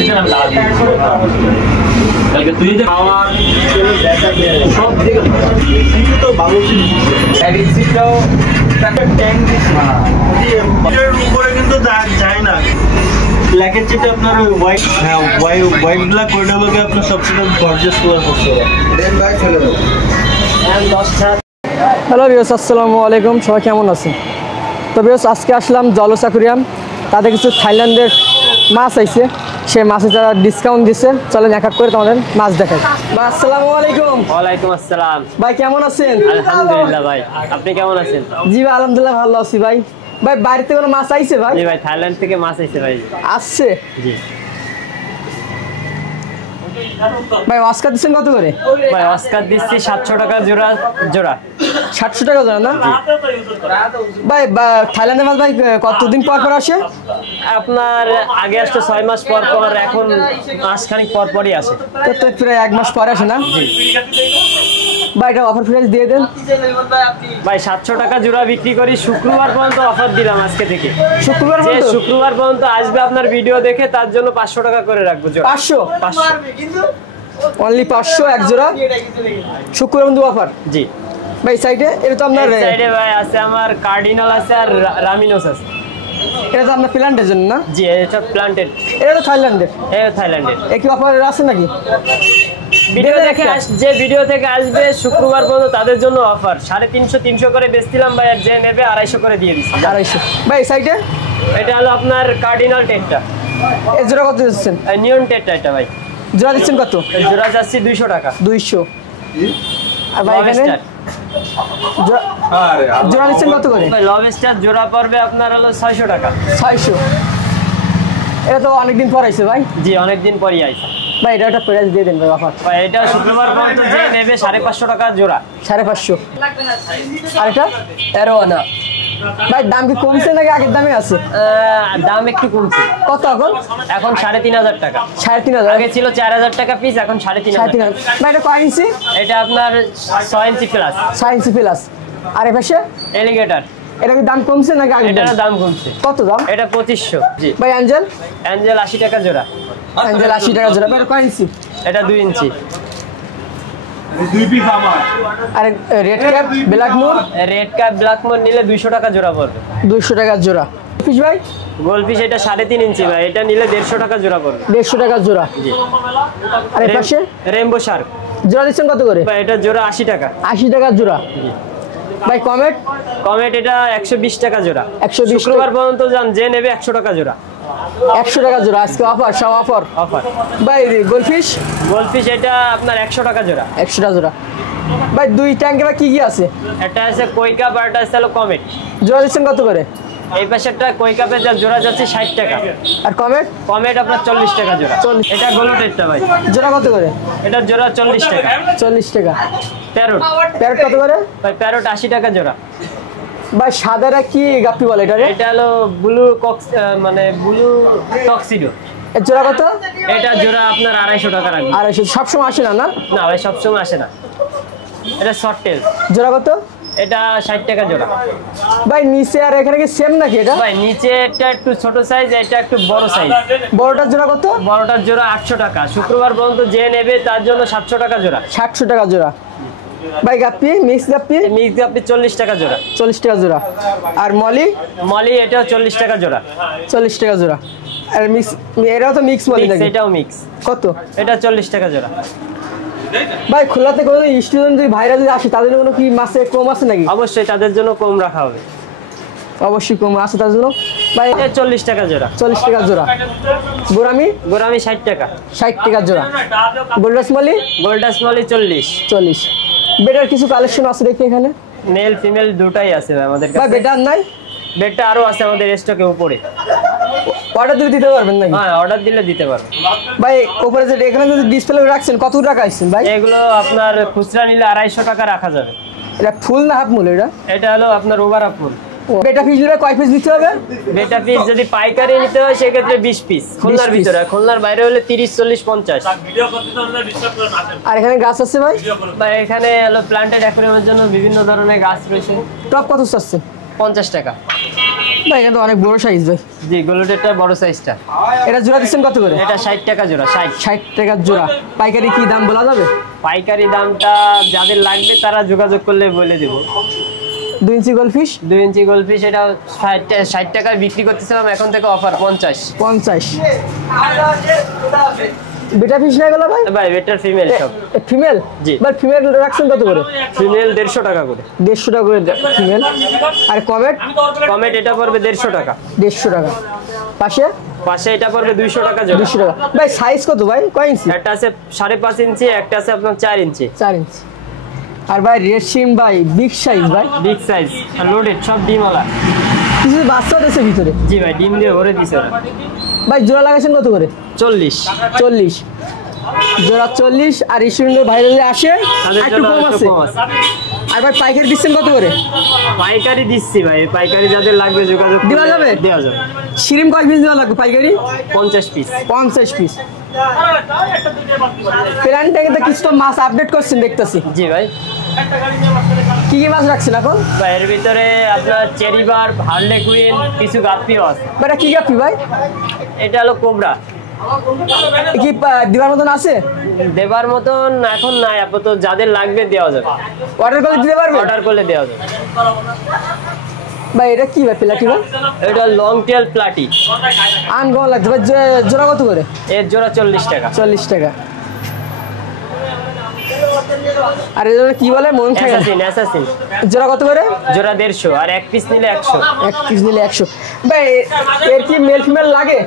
দিচ্ছেন আমি টাকা দিয়ে দিচ্ছি কালকে তুই যে খাওয়ার সব দিকে কিন্তু তো ভালো ছিল এডিসিটাও একটা ট্যাঙ্ক না এর উপরে কিন্তু যায় না ব্ল্যাকের যেটা আপনার হোয়াইট হ্যাঁ হোয়াইট ব্ল্যাক ওইটা লোকে আপনার সবচেয়ে গর্জিয়াস কালার করতে হবে দেন ভাই চলে যাও এন্ড 10টা। হ্যালো ভিউয়ার্স, আসসালামু আলাইকুম। সবাই কেমন আছেন? তো ভিউয়ার্স, আজকে আসলাম জলস অ্যাকুরিয়াম। তাদের কিছু থাইল্যান্ডের মাছ আইছে, সেই মাছে যারা ডিসকাউন্ট দিচ্ছে। চলেন এক এক করে তোমাদের মাছ দেখাই। ভাই আসসালামু আলাইকুম। ওয়ালাইকুম আসসালাম। ভাই কেমন আছেন? আলহামদুলিল্লাহ ভাই, আপনি কেমন আছেন? জি ভাই, আলহামদুলিল্লাহ ভালো আছি ভাই। ভাই বাড়িতে কোনো মাছ আইছে ভাই? জি ভাই, থাইল্যান্ড থেকে মাছ আইছে ভাই। আসছে? জি ভাই অস্কার দিচ্ছেন কত করে? ভাই অস্কার দিচ্ছি 700 টাকা জোড়া। 700 টাকা জোড়া না ভাই? থাইল্যান্ডের মাছ ভাই কতদিন পর পর আসে? আপনার আগে আসতো 6 মাস পর পর, এখন মাসখানিক পর পরই আসে। তো প্রায় 1 মাস পরে আসে না? জি ভাই এটা অফার প্রাইস দিয়ে দেন ভাই। 700 টাকা জোড়া বিক্রি করি, শুক্রবার পর্যন্ত অফার দিলাম আজকে থেকে। শুক্রবার পর্যন্ত আসবে আপনার ভিডিও দেখে, তার জন্য 500 টাকা করে রাখবো জোড়া। 500 অনলি 500 এক জোড়া, শুক্রবার পর্যন্ত অফার। জি ভাই সাইডে এটা তো আপনার সাইডে ভাই আছে আমার কার্ডিনাল আছে আর রামিনোস আছে। এটা তো আপনার প্ল্যান্টের জন্য না? জি এটা প্ল্যান্টেড। এটা তো থাইল্যান্ডের। এটা থাইল্যান্ডের। কি অফার আছে নাকি? ভিডিও দেখে যে ভিডিও থেকে আসবে শুক্রবার পর্যন্ত তাদের জন্য অফার। 350 করে বেচছিলাম ভাই, আর যে নেবে 250 করে দিয়ে দিচ্ছি। 250 ভাই সাইডে এটা হলো আপনার কার্ডিনাল টেটটা। এই জোড়া কত দিচ্ছেন? নিয়ন টেটটা এটা ভাই। জোড়া দিচ্ছেন কত? জোড়া যাচ্ছে 200 টাকা। 200। আর ভাই এখানে জোড়া দিচ্ছেন কত করে? ভাই লবস্টার জোড়া পড়বে আপনার হলো 600 টাকা। 600। এটা তো অনেকদিন পর আইছে ভাই। জি অনেকদিন পরই আইছে ভাই। এটা একটা প্রাইস দিয়ে দেন ভাই অফার। ভাই এটা শুক্রবার পর্যন্ত যে নেবে 550 টাকা জোড়া। 550। আর এটা অ্যারোয়ানা ভাই দাম কি কমছে নাকি আগের দামে আছে? দাম একটু কমছে। কত এখন? এখন 3500 টাকা। 3500 আগে ছিল 4000 টাকা পিস, এখন 3500। ভাই এটা কয় ইঞ্চি? এটা আপনার 6 ইঞ্চি প্লাস। 6 ইঞ্চি প্লাস। আর এই পাশে এলিগেটর। এটা কি দাম কমছে নাকি আগে? এটার দাম কমছে। কত দাম? এটা 2500। জি ভাই অ্যাঞ্জেল 80 টাকা জোড়া। অ্যাঞ্জেল 80 টাকা জোড়া। ভাই কয় ইঞ্চি? এটা 2 ইঞ্চি। দুই পিস আমার। আর রেড ক্যাপ ব্ল্যাক মোর? রেড ক্যাপ ব্ল্যাক মোর নিলে 200 টাকা জোড়া পড়বে। 200 টাকা জোড়া। পিস ভাই গোলফিশ এটা 3.5 ইঞ্চি ভাই, এটা নিলে 150 টাকা জোড়া পড়বে। 150 টাকা জোড়া। জি। আর এই পাশে রেইনবো শার্ক জোড়া দিচ্ছেন কত করে? ভাই এটা জোড়া 80 টাকা। 80 টাকা জোড়া। জি। ভাই কমেট এটা 120 টাকা জোড়া। 120 শুক্রবার পর্যন্ত যান, যে নেবে 100 টাকা জোড়া। 100 টাকা জোড়া আজকে অফার, সব অফার। ভাই গোলফিশ এটা আপনার 100 টাকা জোড়া। 100 টাকা জোড়া। ভাই দুই ট্যাঙ্কে কি কি আছে? একটা আছে কই কাপ আর একটা আছে হলো কমেট। জোড়া দিচ্ছেন কত করে? এই পাশেরটা কই কাপের যা জোড়া যাচ্ছে 60 টাকা। আর কমেট আপনার 40 টাকা জোড়া। এটা গোলোটেটটা ভাই। জোড়া কত করে? এটা জোড়া 40 টাকা। 40 টাকা। প্যারট কত করে? ভাই প্যারট 80 টাকা জোড়া। ভাই সাদারা কি গাপ্পি বলে এটা? এটা হলো ব্লু কক্স, মানে ব্লু টক্সিডো। এর জোড়া কত? এটা জোড়া আপনার 250 টাকা রাখবে। 250 সবসময় আসে না? না ভাই সবসময় আসে না। এটা শর্ট টেল। জোড়া কত? এটা 60 টাকা জোড়া। ভাই নিচে আর এখানে কি সেম নাকি এটা? ভাই নিচে এটা একটু ছোট সাইজ, এটা একটু বড় সাইজ। বড়টার জোড়া কত? বড়টার জোড়া 800 টাকা। শুক্রবার পর্যন্ত যে নেবে তার জন্য 700 টাকা জোড়া। 700 টাকা জোড়া। ভাই গাপ্পি মিক্স গাপ্পি 40 টাকা জোড়া। 40 টাকা জোড়া। আর মলি এটাও 40 টাকা জোড়া। 40 টাকা জোড়া। আর মিক্স, এটাও তো মিক্স মলি নাকি? এটাও মিক্স। কত? এটা 40 টাকা জোড়া। ভাই খোলাতে কোনো স্টুডেন্ট যদি ভাইরা যদি আসে তাদের জন্য কি মাসে কম আছে নাকি? অবশ্যই তাদের জন্য কম রাখা হবে। অবশ্যই কম আছে তাদের জন্য। ভাই 40 টাকা জোড়া। 40 টাকা জোড়া। গোরামি 60 টাকা। 60 টাকা জোড়া। গোল্ডাস মলি 40। বেটার কিছু কালেকশন আছে দেখি এখানে। মেল ফিমেল দুটাই আছে আমাদের কাছে। ভাই বেটার নাই? বেডটা আরো আছে আমাদের স্টকে উপরে। অর্ডার দিতে পারবেন নাকি? হ্যাঁ অর্ডার দিলে দিতে পারবো। ভাই উপরে যে এখানে যদি ডিসপ্লে রাখছেন কত টাকা আইছেন ভাই? এগুলো আপনার খুচরা নিলে 250 টাকা রাখা যাবে। এটা ফুল না হাফ মূল? এটা হলো আপনার ওভার আপ ফুল। বেটা পিস দিলে কয় পিস দিতে হবে? বেটা পিস যদি পাইকারি নিতে হয় সেক্ষেত্রে 20 পিস। খুলনার ভিতরে, খুলনার বাইরে হলে 30, 40, 50। আর এখানে গাছ আছে ভাই? ভাই এখানে হলো প্ল্যান্টেড অ্যাকুয়ারিয়ামের জন্য বিভিন্ন ধরনের গাছ রয়েছে। টপ কত চাচ্ছেন? 50 টাকা। ভাই এটা তো অনেক বড় সাইজ ভাই। জি গোল্ডেরটা বড় সাইজটা। এটা জোড়া দিচ্ছেন কত করে? এটা 60 টাকা জোড়া। 60 টাকা জোড়া। পাইকারি কি দাম বলা যাবে? পাইকারি দামটা যাদের লাগবে তারা যোগাযোগ করলে বলে দেব। 2 ইঞ্চি গোলফিশ 2 ইঞ্চি গোলফিশ এটা 60 টাকায় বিক্রি করতেছিলাম, এখন থেকে অফার 50। বেটা ফিশ না গেল ভাই? ভাই বেটার ফিমেল সব। ফিমেল? জি। ভাই ফিমেল রাখছেন কত করে? ফিমেল 150 টাকা করে। 150 টাকা করে ফিমেল। আর কমেট? কমেট এটা পড়বে 150 টাকা। 150 টাকা। পাশে এটা পড়বে 200 টাকা জোড়া। 200 টাকা। ভাই সাইজ কত ভাই? কয় ইঞ্চি? একটা আছে 5.5 ইঞ্চি, একটা আছে আপনার 4 ইঞ্চি। 4 ইঞ্চি। আর ভাই রেশিম ভাই বিগ সাইজ ভাই। বিগ সাইজ আর লোডেড সব ডিমওয়ালা। কিছু বাচ্চা আছে ভিতরে? জি ভাই ডিম দিয়ে ভরে দিছে। ভাই জোড়া লাগাইছেন কত করে? 40 জোড়া 40। আর স্টুডেন্টের ভাইরা যদি আসে একটু কম আছে। আর ভাই পাইকারি দিচ্ছেন কত করে? পাইকারি দিচ্ছি ভাই, পাইকারি যাদের লাগবে যোগাযোগ দেওয়া যাবে? দেওয়া যাবে। শিরিম কয় পিস দেওয়া লাগবে পাইকারি? 50 পিস। 50 পিস। প্ল্যান থেকে তো কিছু মাছ আপডেট করছেন দেখতেছি। জি ভাই। কি কি মাছ রাখছেন এখন? ভাই এর ভিতরে আপনার চেরি বার, হার্লে কুইন, কিছু গাপ্পিও আছে। এটা কি গাপ্পি ভাই? এটা হলো কোবরা। কি দিবার মতন আছে? দেবার মতন এখন নাই আপাতত, যাদের লাগবে দেওয়া যাবে। অর্ডার করলে দিতে পারবে? অর্ডার করলে দেওয়া যাবে। ভাই এটা কি ভাই প্লাটি ভাই? এটা লং টেল প্লাটি। আনকমন লাগছে ভাই। জোড়া কত করে? এর জোড়া 40 টাকা। 40 টাকা। আর এর কি বলে মন খায়? অ্যাসাসিন। জোড়া কত করে? জোড়া 150 আর এক পিস নিলে 100। এক পিস নিলে 100। ভাই এর কি মেল ফিমেল লাগে?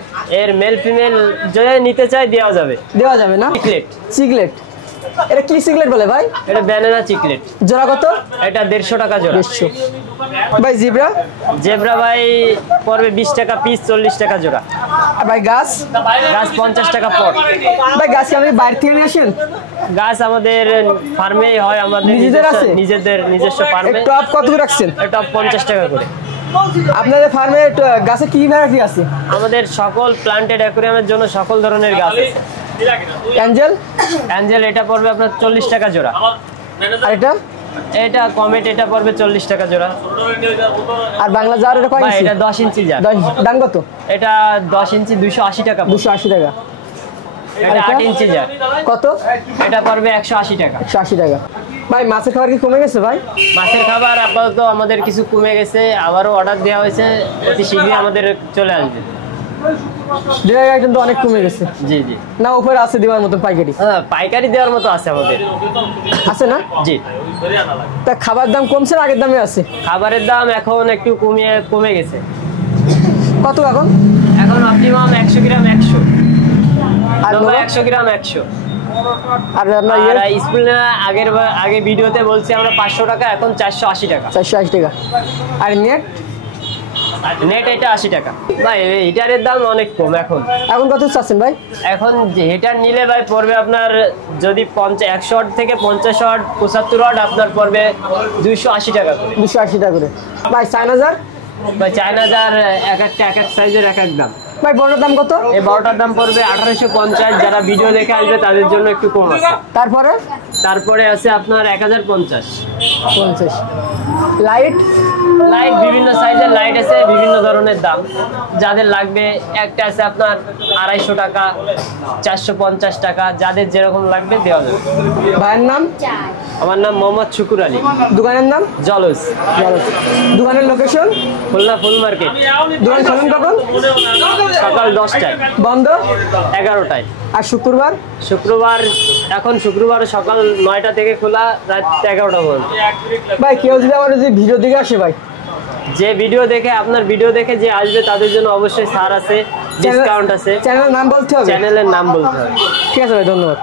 এর মেল ফিমেল যদি নিতে চাই দেওয়া যাবে। দেওয়া যাবে না? চিকলেট। এটা কি চিকলেট বলে ভাই? এটা ব্যানানা চিকলেট। জোড়া কত? এটা 150 টাকা জোড়া। 150। ভাই জেব্রা ভাই পড়বে 20 টাকা পিস, 40 টাকা জোড়া। আর ভাই গাছ 50 টাকা পট। ভাই গাছ কি আপনি বাইরে থেকে নিয়ে আসেন? গাছ আমাদের ফার্মেই হয়, আমাদের নিজস্ব ফার্মে। টপ কত করে রাখছেন? টপ 50 টাকা করে। আপনাদের ফার্মে গাছে কি ভ্যারাইটি আছে? আমাদের সকল প্লান্টেড অ্যাকুয়ারিয়ামের জন্য সকল ধরনের গাছ আছে। অ্যাঞ্জেল এটা পড়বে আপনার 40 টাকা জোড়া। আর এটা কমেট এটা পড়বে 40 টাকা জোড়া। আর বাংলা জার এটা কয় ইঞ্চি? এটা 10 ইঞ্চি জার। দাম কত? এটা 10 ইঞ্চি 280 টাকা। 280 টাকা। এটা 8 ইঞ্চি জার। কত? এটা পড়বে 180 টাকা। 180 টাকা। ভাই মাছের খাবার কি কমে গেছে ভাই? মাছের খাবার আপাতত আমাদের কিছু কমে গেছে, আবারও অর্ডার দেওয়া হয়েছে, অতি শীঘ্রই আমাদের চলে আসবে। কিন্তু অনেক কমে গেছে। জি জি। না উপরে আছে দেওয়ার মতো পাইকারি? হ্যাঁ পাইকারি দেওয়ার মতো আছে আমাদের। আছে না? জি। তা খাবার দাম কমছে না আগের দামে আছে? খাবারের দাম এখন একটু কমে গেছে। কত এখন? এখন অপটিমাম 100 গ্রাম 100। আর 100 গ্রাম 100। আর আপনার আগে ভিডিওতে বলছি আমরা 500 টাকা, এখন 480 টাকা। 480 টাকা। আর নেট এটা 80 টাকা। ভাই হিটারের দাম অনেক কম এখন। এখন কত চাচ্ছেন ভাই? এখন হিটার নিলে ভাই পড়বে আপনার, যদি 100 ওয়াট থেকে 50 ওয়াট 75 ওয়াট আপনার পড়বে 280 টাকা করে। 280 টাকা করে। ভাই চায়নাজার? ভাই চায়নাজার এক এক সাইজের এক দাম। ভাই বড়টার দাম কত? এই বড়টার দাম পড়বে 1850। যারা ভিডিও দেখে আসবে তাদের জন্য একটু কম আছে। তারপরে আছে আপনার 1050। লাইট বিভিন্ন সাইজের লাইট আছে, বিভিন্ন ধরনের দাম। যাদের লাগবে একটা আছে আপনার 250 টাকা, 450 টাকা, যাদের যেরকম লাগবে দেওয়া যাবে। ভাইয়ের নাম? আমার নাম মোহাম্মদ শুকুর আলী। দোকানের নাম? জলস। দোকানের লোকেশন? খুলনা ফুল মার্কেট। দোকান খোলেন কখন? সকাল 10টায়, বন্ধ 11টায়। আর শুক্রবার? এখন শুক্রবার সকাল 9টা থেকে খোলা, রাত 11টা পর্যন্ত। ভাই কেউ যদি আমার ভিডিও দেখে আসে ভাই, যে ভিডিও দেখে আপনার ভিডিও দেখে যে আসবে তাদের জন্য অবশ্যই ছাড় আছে, ডিসকাউন্ট আছে। চ্যানেলের নাম বলতে হবে? চ্যানেলের নাম বলতে হবে। ঠিক আছে ভাই, ধন্যবাদ।